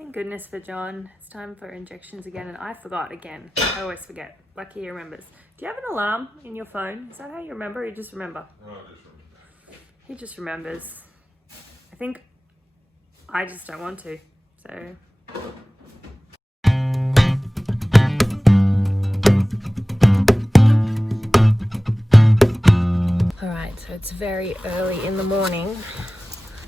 Thank goodness for John. It's time for injections again, and I forgot again. I always forget. Lucky he remembers. Do you have an alarm in your phone? Is that how you remember, or you just remember? Oh, I just remember. He just remembers. I think I just don't want to, so... Alright, so it's very early in the morning.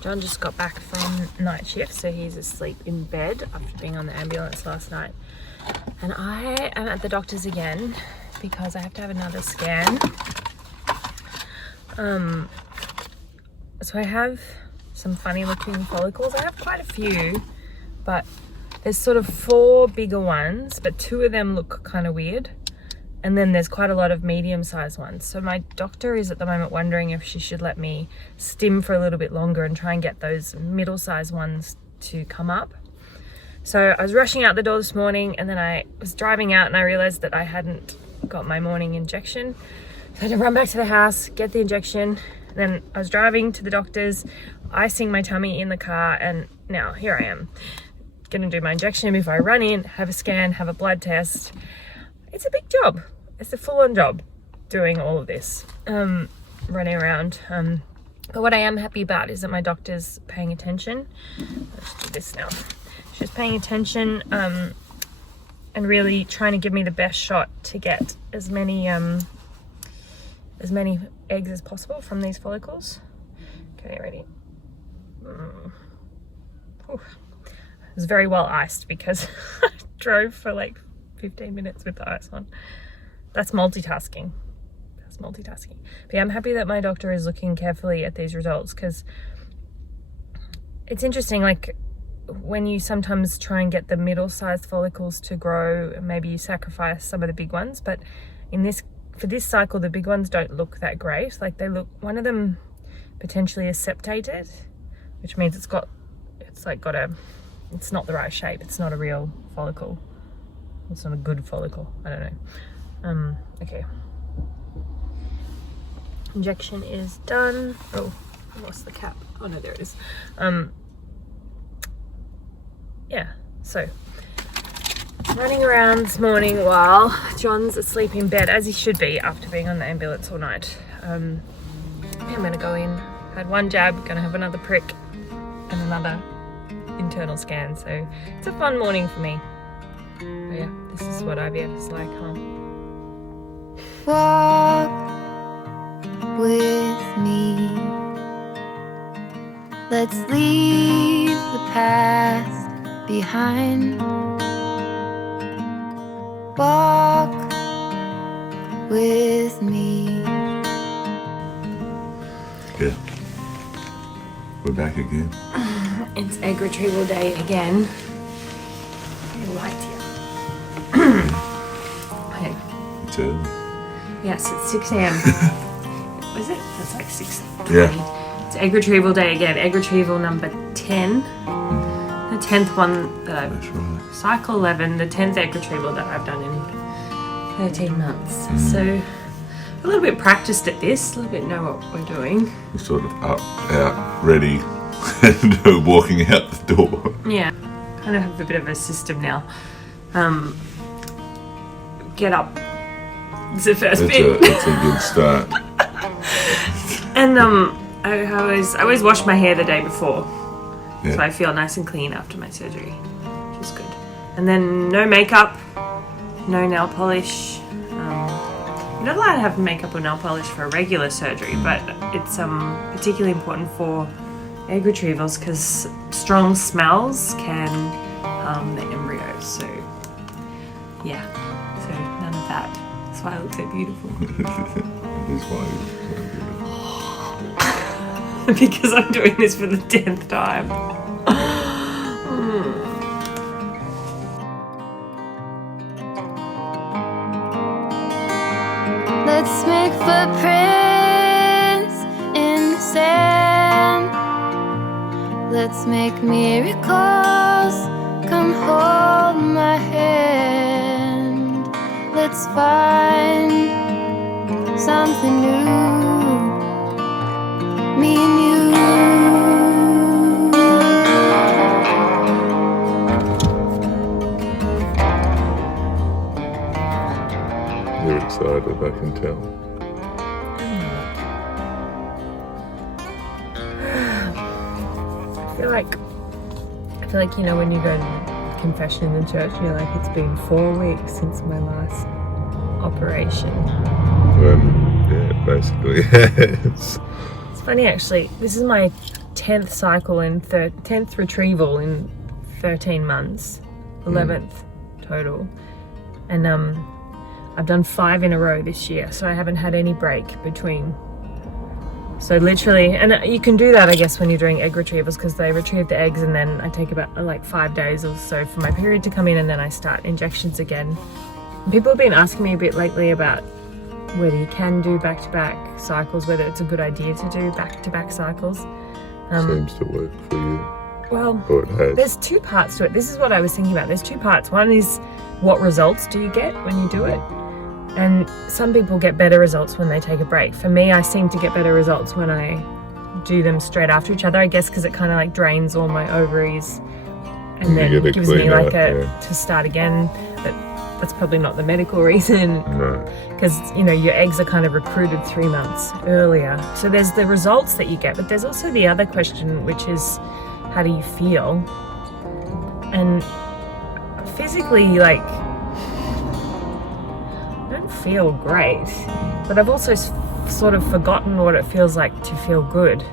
John just got back from night shift, so he's asleep in bed after being on the ambulance last night. And I am at the doctor's again because I have to have another scan. So I have some funny looking follicles. I have quite a few, but there's sort of 4 bigger ones, but 2 of them look kind of weird. And then there's quite a lot of medium-sized ones. So my doctor is at the moment wondering if she should let me stim for a little bit longer and try and get those middle-sized ones to come up. So I was rushing out the door this morning, and then I was driving out and I realized that I hadn't got my morning injection. So I had to run back to the house, get the injection. Then I was driving to the doctor's, icing my tummy in the car, and now here I am. Gonna do my injection before I run in, have a scan, have a blood test. It's a big job. It's a full-on job doing all of this, running around. But what I am happy about is that my doctor's paying attention. Let's do this now. She's paying attention and really trying to give me the best shot to get as many eggs as possible from these follicles. Okay, ready? It was very well iced because I drove for like 15 minutes with the ice on. That's multitasking. But yeah, I'm happy that my doctor is looking carefully at these results, because it's interesting, like when you sometimes try and get the middle-sized follicles to grow, maybe you sacrifice some of the big ones, but for this cycle, the big ones don't look that great. Like they look, one of them potentially is septated, which means it's not the right shape. It's not a real follicle. It's not a good follicle. I don't know. Okay. Injection is done. Oh, I lost the cap. Oh no, there it is. Yeah, so running around this morning while John's asleep in bed, as he should be after being on the ambulance all night. I'm gonna go in, had 1 jab, gonna have another prick and another internal scan. So it's a fun morning for me. Oh yeah, this is what IVF is like, huh? Walk with me. Let's leave the past behind. Walk with me. Yeah. We're back again. It's egg retrieval day again. Light here. Okay. It's early. Yes, it's 6 a.m. Was it? That's like 6. Yeah. It's egg retrieval day again. Egg retrieval number 10. The 10th one that I've... That's right. Cycle 11, the 10th egg retrieval that I've done in 13 months. So a little bit practiced at this, a little bit know what we're doing. We're sort of up, out, ready, and walking out the door. Yeah, kind of have a bit of a system now. Get up. It's the first bit. It's a good start. And I always wash my hair the day before, Yeah. so I feel nice and clean after my surgery, which is good. And then no makeup, no nail polish. You're not allowed to have makeup or nail polish for a regular surgery, but it's particularly important for egg retrievals because strong smells can harm the embryos. So yeah, so none of that. That's why I look so beautiful. That's why you look so beautiful. Because I'm doing this for the 10th time. Let's make footprints in the sand. Let's make miracles. Come hold my hand. Let's find something new. Me and you. hope if I can tell. I feel like, you know, when you go to confession in the church, you're like, it's been 4 weeks since my last operation. Yeah, basically. It's funny actually, this is my 10th cycle in 10th retrieval in 13 months, 11th total, and I've done 5 in a row this year, so I haven't had any break between. So literally, and you can do that I guess when you're doing egg retrievals, because they retrieve the eggs and then I take about like 5 days or so for my period to come in, and then I start injections again. And people have been asking me a bit lately about whether you can do back-to-back cycles, whether it's a good idea to do back-to-back cycles. Seems to work for you. Well, Or it has. there's 2 parts to it. This is what I was thinking about. There's 2 parts. One is what results do you get when you do it? And some people get better results when they take a break. For me, I seem to get better results when I do them straight after each other, I guess because it kind of like drains all my ovaries and then gives me like to start again. But that's probably not the medical reason. No. Because, you know, your eggs are kind of recruited 3 months earlier. So there's the results that you get, but there's also the other question, which is, how do you feel? And physically, like, I don't feel great, but I've also sort of forgotten what it feels like to feel good.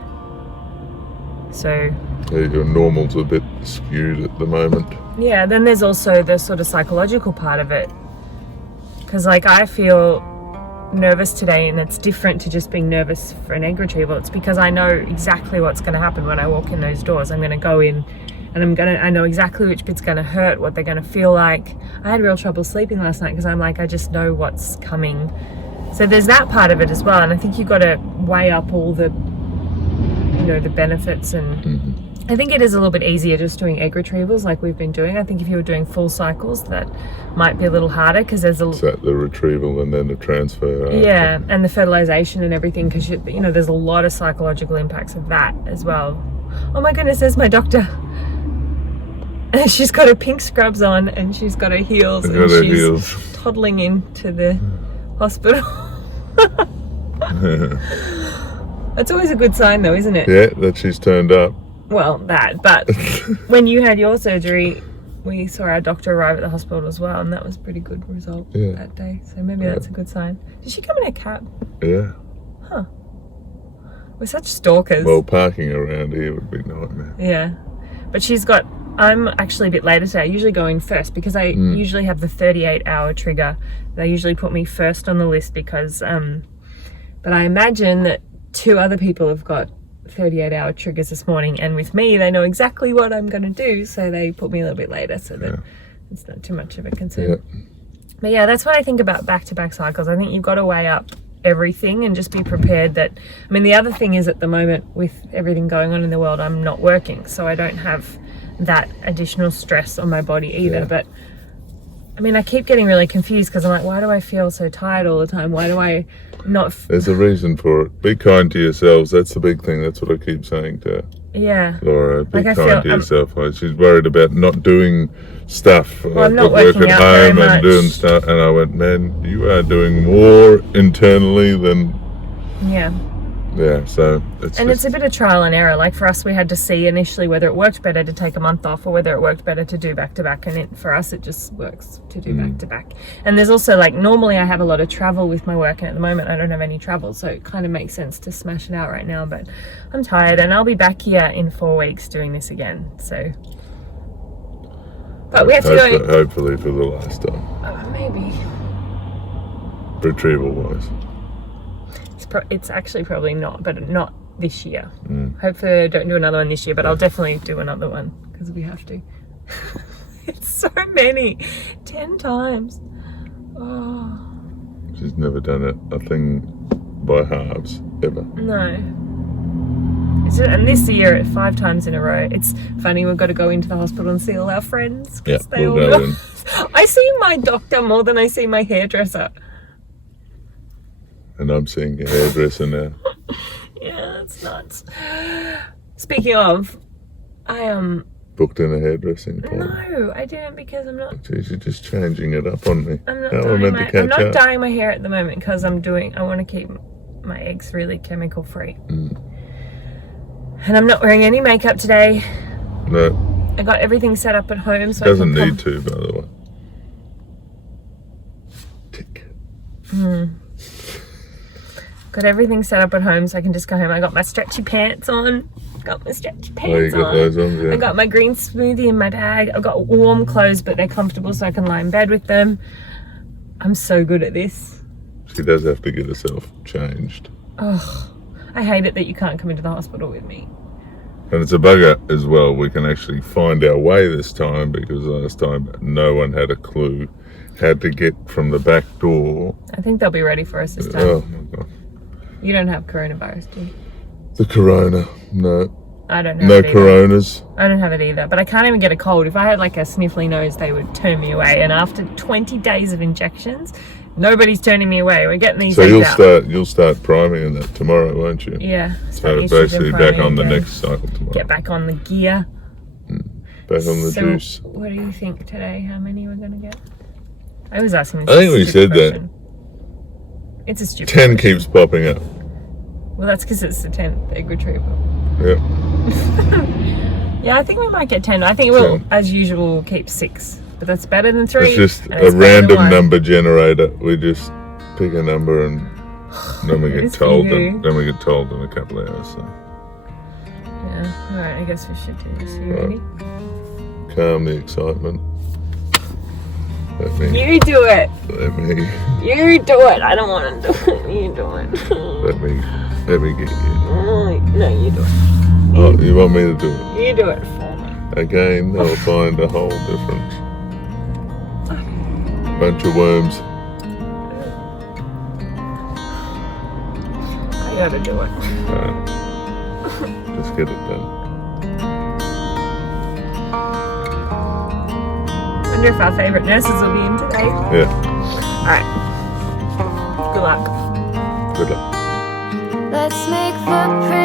So Your normal's a bit skewed at the moment. yeah, then there's also the sort of psychological part of it. Because, like, I feel nervous today, and it's different to just being nervous for an egg retrieval. It's because I know exactly what's going to happen when I walk in those doors. I'm going to go in and I know exactly which bit's going to hurt, what they're going to feel like. I had real trouble sleeping last night because I'm like, I just know what's coming. So there's that part of it as well. And I think you've got to weigh up all the, you know, the benefits. And I think it is a little bit easier just doing egg retrievals like we've been doing. I think if you were doing full cycles, that might be a little harder because there's Is that the retrieval and then the transfer? yeah, and the fertilization and everything, because you know there's a lot of psychological impacts of that as well. Oh my goodness, there's my doctor. And she's got her pink scrubs on and she's got her heels and she's toddling into the hospital. That's always a good sign though, isn't it? Yeah, that she's turned up. Well, that, but when you had your surgery, we saw our doctor arrive at the hospital as well, and that was a pretty good result that day. So maybe that's a good sign. Did she come in a cab? Yeah. Huh. We're such stalkers. Well, parking around here would be a nightmare. Yeah. But I'm actually a bit later today. I usually go in first because I usually have the 38-hour trigger. They usually put me first on the list because, but I imagine that 2 other people have got 38-hour triggers this morning, and with me they know exactly what I'm going to do, so they put me a little bit later so that it's not too much of a concern. But yeah, that's what I think about back-to-back cycles. I think you've got to weigh up everything and just be prepared that, I mean, the other thing is at the moment with everything going on in the world, I'm not working, so I don't have that additional stress on my body either. But I mean, I keep getting really confused because I'm like, why do I feel so tired all the time? Why do I not There's a reason for it. Be kind to yourselves. That's the big thing. That's what I keep saying to Laura. Be like kind to yourself. She's worried about not doing stuff. I'm not work working at out very home and much. doing stuff. And I went, man, you are doing more internally than so it's a bit of trial and error. Like for us, we had to see initially whether it worked better to take a month off or whether it worked better to do back-to-back, and for us it just works to do back-to-back. And there's also, like, normally I have a lot of travel with my work, and at the moment I don't have any travel, so it kind of makes sense to smash it out right now. But I'm tired, and I'll be back here in 4 weeks doing this again, so but we have to go hopefully for the last time, maybe retrieval wise. It's actually probably not, but not this year. Hopefully I don't do another one this year, but I'll definitely do another one because we have to. It's so many. 10 times. Oh. She's never done a thing by halves ever. No. And this year, 5 times in a row. It's funny, we've got to go into the hospital and see all our friends. Yeah, they all we'll go in. I see my doctor more than I see my hairdresser. And I'm seeing a hairdresser now. Yeah, that's nuts. Speaking of, I booked in a hairdressing appointment? No, I didn't because I'm not. Jeez, you're just changing it up on me. I'm not, How am I meant to catch I'm not up? dyeing my hair at the moment because I want to keep my eggs really chemical free. And I'm not wearing any makeup today. No, I got everything set up at home, so doesn't I can need to, by the way. Tick. Got everything set up at home, so I can just go home. I got my stretchy pants on. Got my stretchy pants Oh, you got on. those on, yeah. I got my green smoothie in my bag. I've got warm clothes, but they're comfortable, so I can lie in bed with them. I'm so good at this. She does have to get herself changed. Oh, I hate it that you can't come into the hospital with me. And it's a bugger as well. We can actually find our way this time because last time no one had a clue how to get from the back door. I think they'll be ready for us this time. Oh my God. You don't have coronavirus, do you? The corona. No. I don't have No it either. coronas. I don't have it either, but I can't even get a cold. If I had like a sniffly nose, they would turn me away. And after 20 days of injections, nobody's turning me away. We're getting these So eggs out. you'll start priming in that tomorrow, won't you? Yeah. So estrogen basically back priming on the again. next cycle tomorrow. Get back on the gear. Back on the So, juice. what do you think today? How many we're going to get? I was asking this. I think we stupid said that. question. It's a stupid 10 question. keeps popping up. Well, that's because it's the 10th egg retrieval. Yep. Yeah, I think we might get 10. I think we'll, 10. as usual, keep 6. But that's better than 3. It's just and a it's better than random 1. number generator. We just pick a number and then we It get is for told. you. Then we get told in a couple of hours. So Yeah. All right. I guess we should do this. You Right. ready? calm the excitement. Let me. You do it. Let me. You do it. I don't want to do it. You do it. Let me get you. No, you do it. Oh, you want me to do it? You do it for me. Again, they'll find a whole different bunch of worms. I gotta do it. Just get it done. Wonder if our favourite nurses will be in today. Yeah. All right. Good luck. Good luck. Let's make footprints